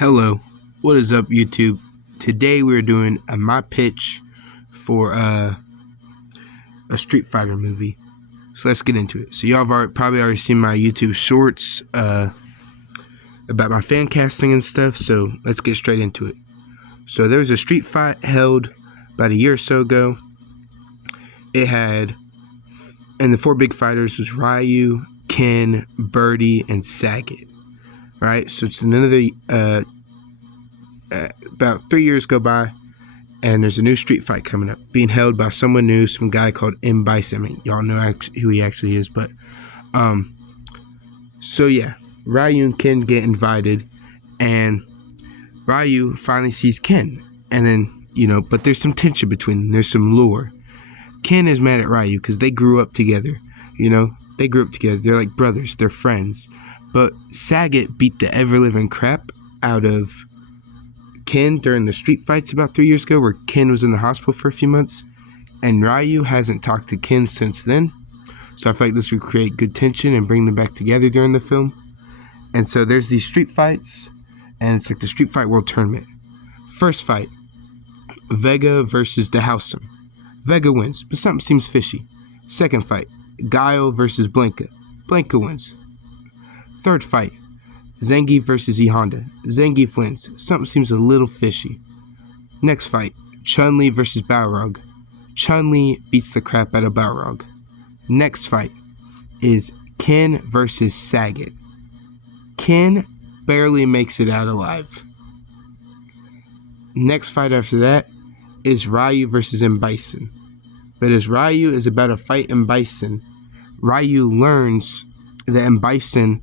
Hello, what is up YouTube? Today we're doing my pitch for a Street Fighter movie. So let's get into it. So y'all have probably already seen my YouTube shorts about my fan casting and stuff, so let's get straight into it. So there was a street fight held about a year or so ago. It had, and the four big fighters was Ryu, Ken, Birdie, and Sagat. Right, so it's another about 3 years go by, and there's a new street fight coming up, being held by someone new, some guy called M. Bison. I mean, y'all know who he actually is, but so yeah, Ryu and Ken get invited, and Ryu finally sees Ken, and then but there's some tension between them. There's some lure. Ken is mad at Ryu because they grew up together. They grew up together. They're like brothers. They're friends. But Sagat beat the ever-living crap out of Ken during the street fights about 3 years ago, where Ken was in the hospital for a few months, and Ryu hasn't talked to Ken since then. So I feel like this would create good tension and bring them back together during the film. And so there's these street fights, and it's like the Street Fight World Tournament. First fight, Vega versus Dhalsim. Vega wins, but something seems fishy. Second fight, Guile versus Blanka. Blanka wins. Third fight, Zangief versus E Honda. Zangief wins. Something seems a little fishy. Next fight, Chun-Li versus Balrog. Chun-Li beats the crap out of Balrog. Next fight is Ken versus Sagat. Ken barely makes it out alive. Next fight after that is Ryu versus M. Bison. But as Ryu is about to fight M. Bison, Ryu learns that M. Bison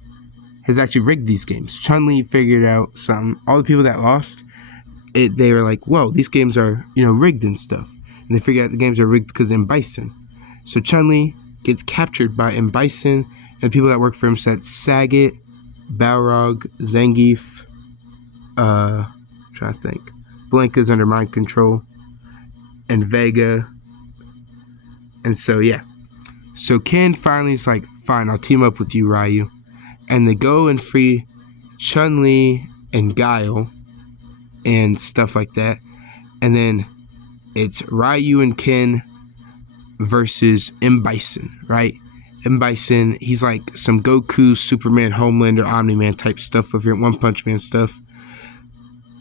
has actually rigged these games. Chun-Li figured out something. All the people that lost, they were like, whoa, these games are, rigged and stuff. And they figured out the games are rigged because of M. Bison. So Chun-Li gets captured by M. Bison and people that work for him said Sagat, Balrog, Zangief, trying to think. Blanka's under mind control, and Vega. And so, yeah. So Ken finally is like, fine, I'll team up with you, Ryu. And they go and free Chun-Li and Guile and stuff like that. And then it's Ryu and Ken versus M. Bison, right? M. Bison, he's like some Goku, Superman, Homelander, Omni-Man type stuff over here, One Punch Man stuff.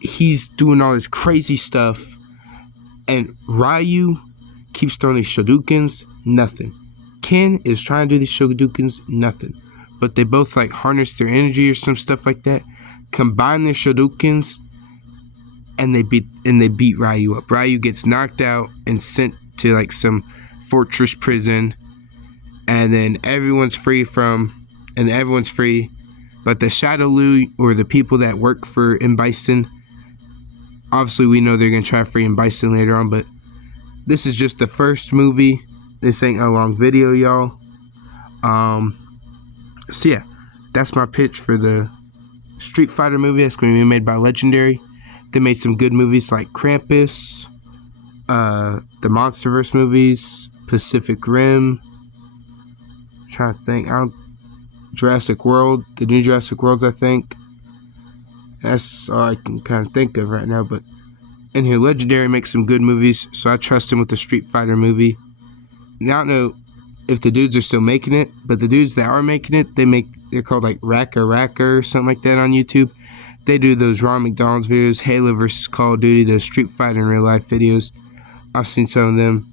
He's doing all this crazy stuff. And Ryu keeps throwing these Shoryukens, nothing. Ken is trying to do these Shoryukens, nothing. But they both like harness their energy or some stuff like that, combine their Shoryukens, and they beat Ryu up. Ryu gets knocked out and sent to like some fortress prison, and then everyone's free, but the Shadaloo, or the people that work for M. Bison, obviously we know they're gonna try to free M. Bison later on, but this is just the first movie. This ain't a long video, y'all. So yeah, that's my pitch for the Street Fighter movie that's going to be made by Legendary. They made some good movies like Krampus, the MonsterVerse movies, Pacific Rim. I'm trying to think, Jurassic World, the new Jurassic Worlds, I think. That's all I can kind of think of right now. But in here, Legendary makes some good movies, so I trust him with the Street Fighter movie. Now I don't know if the dudes are still making it, but the dudes that are making it, they're called like Raka or something like that on YouTube. They do those Ron McDonald's videos, Halo versus Call of Duty, those Street Fighter in real life videos. I've seen some of them.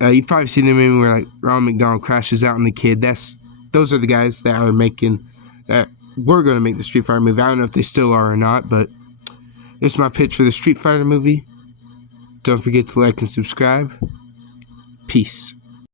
You've probably seen them maybe where like Ron McDonald crashes out on the kid. Those are the guys that are making, that were going to make the Street Fighter movie. I don't know if they still are or not, but it's my pitch for the Street Fighter movie. Don't forget to like and subscribe. Peace.